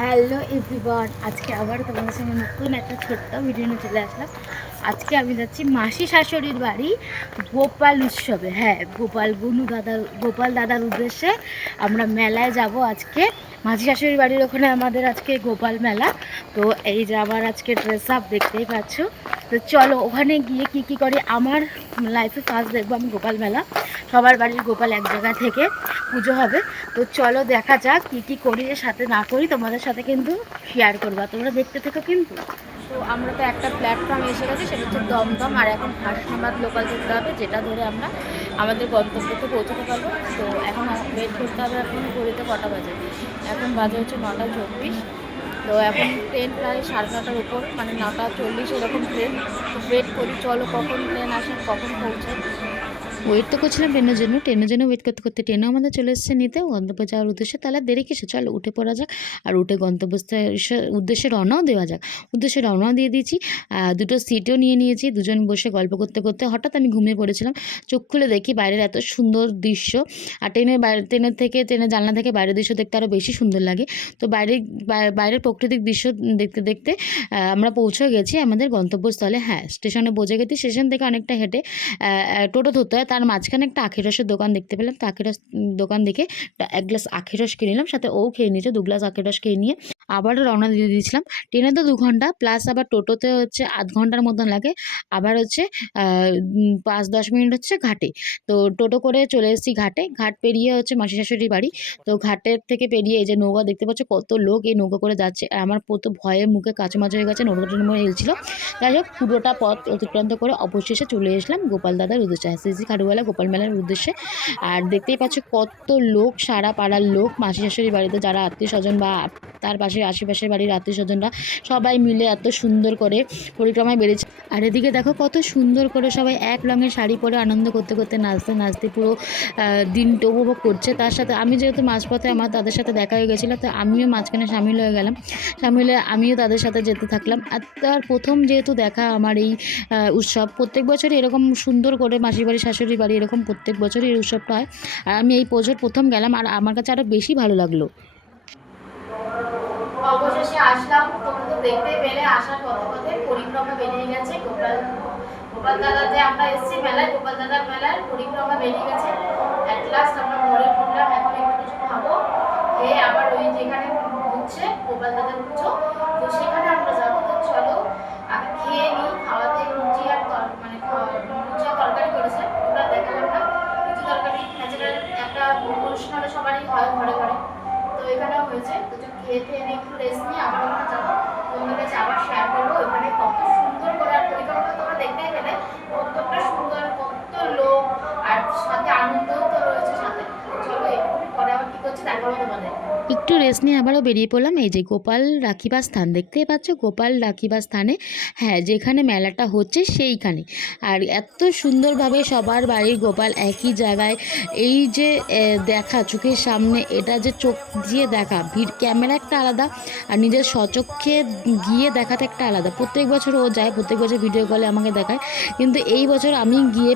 Hello everyone, আজকে আবার তোমাদের সঙ্গে নতুন একটা ছোট্ট ভিডিও নিয়ে চলে আসলাম। আজকে আমি যাচ্ছি মাসি শাশুড়ির বাড়ি গোপাল উৎসবে। হ্যাঁ, গোপাল দাদার উদ্দেশ্যে আমরা মেলায় যাব আজকে। মাসি শাশুড়ির বাড়ির ওখানে আমাদের আজকে গোপাল মেলা। তো এই যে আমার আজকে ড্রেস আপ দেখতেই পাচ্ছ। তো চলো ওখানে গিয়ে কি করি। আমার লাইফে ফার্স্ট দেখবো আমি গোপাল মেলা। সবার বাড়ির গোপাল এক জায়গা থেকে পুজো হবে। তো চলো দেখা যাক কী করি, সাথে না করি তোমাদের সাথে কিন্তু শেয়ার করবো, তোমরা দেখতে থেকো কিন্তু। তো আমরা তো একটা প্ল্যাটফর্ম এসে গেছি, সেটা হচ্ছে দমদম। আর এখন হাসনাবাদ লোকাল যেতে হবে, যেটা ধরে আমরা আমাদের গন্তব্যতে পৌঁছতে পারবো। তো এখন ওয়েট করতে হবে। এখন ঘড়িতে কটা বাজে? এখন বাজে হচ্ছে 9:24। তো এখন ট্রেন প্রায় 9:30টার উপর, মানে 9:40 এরকম ট্রেন। তো ওয়েট করি, চলো কখন ট্রেন আসে, কখন পৌঁছায়। ওয়েট তো করছিলাম ট্রেনের জন্য ওয়েট করতে করতে ট্রেনও আমাদের চলে এসেছে নিতে গন্তব্যে যাওয়ার উদ্দেশ্যে। তাহলে দেরি কিসে, চলো উঠে পড়া যাক। আর উঠে উদ্দেশ্যে রওনাও দেওয়া যাক। উদ্দেশ্যে রওনাও দিয়ে দিয়েছি, দুটো সিটও নিয়ে নিয়েছি। দুজন বসে গল্প করতে করতে হঠাৎ আমি ঘুমিয়ে পড়েছিলাম। চোখ খুলে দেখি বাইরের এত সুন্দর দৃশ্য। আর ট্রেনের জানলা থেকে বাইরের দৃশ্য দেখতে আরও বেশি সুন্দর লাগে। তো বাইরের প্রাকৃতিক দৃশ্য দেখতে দেখতে আমরা পৌঁছে গেছি আমাদের গন্তব্যস্থলে। হ্যাঁ, স্টেশনে পৌঁছে গেছি। স্টেশন থেকে অনেকটা হেঁটে টোটো ধরতে হয়। তার মাঝখানে একটা আখের রসের দোকান দেখতে পেলাম। তো আখের রস দোকান দেখে এক গ্লাস আখের রস কিনে নিলাম, সাথে ও খেয়ে নিয়েছে। 2 গ্লাস আখের রস খেয়ে নিয়ে আবারও রওনা দিয়ে দিয়েছিলাম। ট্রেনে তো 2 ঘন্টা প্লাস, আবার টোটোতে হচ্ছে আধ ঘন্টার মতন লাগে। আবার হচ্ছে 5-10 মিনিট হচ্ছে ঘাটে। তো টোটো করে চলে এসেছি ঘাটে। ঘাট পেরিয়ে হচ্ছে মাসি শাশুড়ির বাড়ি। তো ঘাটের থেকে পেরিয়ে এই যে নৌকা দেখতে পাচ্ছ, কত লোক এই নৌকা করে যাচ্ছে। আর আমার তো ভয়ে মুখে কাচুমাচু হয়ে গেছে, নৌকাটার মধ্যে হেলছিল। যাই হোক, পুরোটা পথ অতিক্রান্ত করে অবশেষে চলে এসলাম গোপাল দাদার উদ্দেশ্যে, এসএসসি খাড়ুয়ালা গোপাল মেলার উদ্দেশ্যে। আর দেখতেই পাচ্ছ কত লোক, সারা পাড়ার লোক। মাসি শাশুড়ির বাড়িতে যারা আত্মীয় স্বজন বা তার পাশে আশেপাশের বাড়ির আত্মীয় স্বজনরা সবাই মিলে এত সুন্দর করে পরিক্রমায় বেড়েছে। আর এদিকে দেখো কত সুন্দর করে সবাই এক রঙের শাড়ি পরে আনন্দ করতে করতে নাচতে নাচতে পুরো দিনটা উপভোগ করছে। তার সাথে আমি যেহেতু মাঝপথে আমার তাদের সাথে দেখা হয়ে গেছিলো, তো আমিও মাঝখানে সামিল হয়ে গেলাম। সামিল হয়ে আমিও তাদের সাথে যেতে থাকলাম। আর তার প্রথম যেহেতু দেখা আমার এই উৎসব, প্রত্যেক বছরই এরকম সুন্দর করে মাসির বাড়ি শাশুড়ির বাড়ি এরকম প্রত্যেক বছরই এই উৎসবটা হয়। আর আমি এই বছর প্রথম গেলাম, আর আমার কাছে আরও বেশি ভালো লাগলো। অবশেষে আসলাম। তোমরা তো দেখতে পেলে আসার পথে পথে পরিক্রমা বেরিয়ে গেছে। গোপাল দাদা যে আমরা এসেছি মেলায়, গোপাল দাদার মেলায় পরিক্রমা বেরিয়ে গেছে। অ্যাট লাস্ট আমরা ঘরে ঢুকলাম। এখন একটু কিছু খাবো, খেয়ে আবার ওই যেখানে হচ্ছে গোপাল দাদার পুজো, তো সেখানে আমরা যাবো। তো চলো আগে খেয়ে নিই। খাওয়াতে লুচি আর লুচি আর তরকারি করেছে, ওটা দেখালাম না। লুচি তরকারি ন্যাচারাল একটা অনুষ্ঠানে সবারই হয় ঘরে ঘরে, তো এখানেও হয়েছে। তো খেয়ে নিয়ে একটু রেস্ট নিয়ে আবার ওখানে যাবো, তোমাদের কাছে আবার শেয়ার করবো ওখানে কত সুন্দর করে। আর পরিক্রমাটা তোমরা দেখতেই পেলে কতটা সুন্দর, কত লোক, আর সাথে আনন্দও তো রয়েছে সাথে। চলো এক্ষুনি পরে আবার কী করছে দেখাবো তোমাদের। একটু রেস্ট নিয়ে আবারও বেরিয়ে পড়লাম। এই যে গোপাল রাখিবার স্থান দেখতেই পাচ্ছ, গোপাল রাখিবার স্থানে, হ্যাঁ, যেখানে মেলাটা হচ্ছে সেইখানে। আর এত সুন্দরভাবে সবার বাড়ির গোপাল একই জায়গায়, এই যে দেখা চোখের সামনে, এটা যে চোখ দিয়ে দেখা, ক্যামেরা একটা আলাদা, আর নিজের স্বচক্ষে গিয়ে দেখাতে একটা আলাদা। প্রত্যেক বছর ও যায়, প্রত্যেক বছর ভিডিও কলে আমাকে দেখায়, কিন্তু এই বছর আমি গিয়ে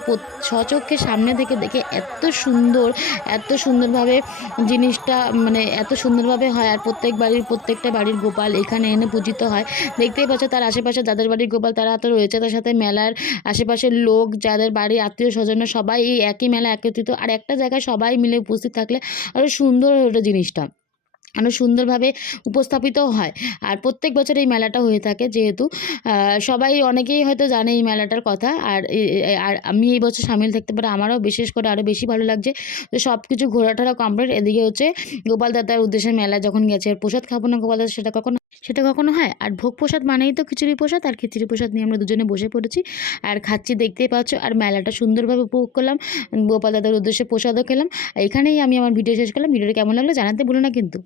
স্বচক্ষে সামনে থেকে দেখে এত সুন্দরভাবে জিনিসটা, মানে এত সুন্দরভাবে হয়। আর প্রত্যেকটা বাড়ির গোপাল এখানে এনে পূজিত হয়। দেখতেই পাচ্ছ তার আশেপাশে যাদের বাড়ির গোপাল তারা তো রয়েছে, তার সাথে মেলার আশেপাশের লোক যাদের বাড়ির আত্মীয় স্বজন সবাই এই একই মেলা একত্রিত। আর একটা জায়গায় সবাই মিলে উপস্থিত থাকলে আরও সুন্দর ওটা জিনিসটা আরও সুন্দরভাবে উপস্থাপিতও হয়। আর প্রত্যেক বছর এই মেলাটা হয়ে থাকে, যেহেতু সবাই অনেকেই হয়তো জানে এই মেলাটার কথা। আর আমি এই বছর সামিল থাকতে পারে আমারও বিশেষ করে আরও বেশি ভালো লাগছে। তো সব কিছু ঘোরাটোরা কমপ্লিট। এদিকে হচ্ছে গোপাল দাদার উদ্দেশ্যে মেলা যখন গেছে, আর প্রসাদ খাবো না গোপাল দাদা, সেটা কখনো হয়? আর ভোগ প্রসাদ মানেই তো খিচুড়ি প্রসাদ, আর খিচুড়ি প্রসাদ নিয়ে আমরা দুজনে বসে পড়েছি আর খাচ্ছি, দেখতেই পাচ্ছ। আর মেলাটা সুন্দরভাবে উপভোগ করলাম, গোপাল দাদার উদ্দেশ্যে প্রসাদও খেলাম। এখানেই আমি আমার ভিডিও শেষ করলাম। ভিডিওটা কেমন লাগলো জানাতে ভুলো না কিন্তু।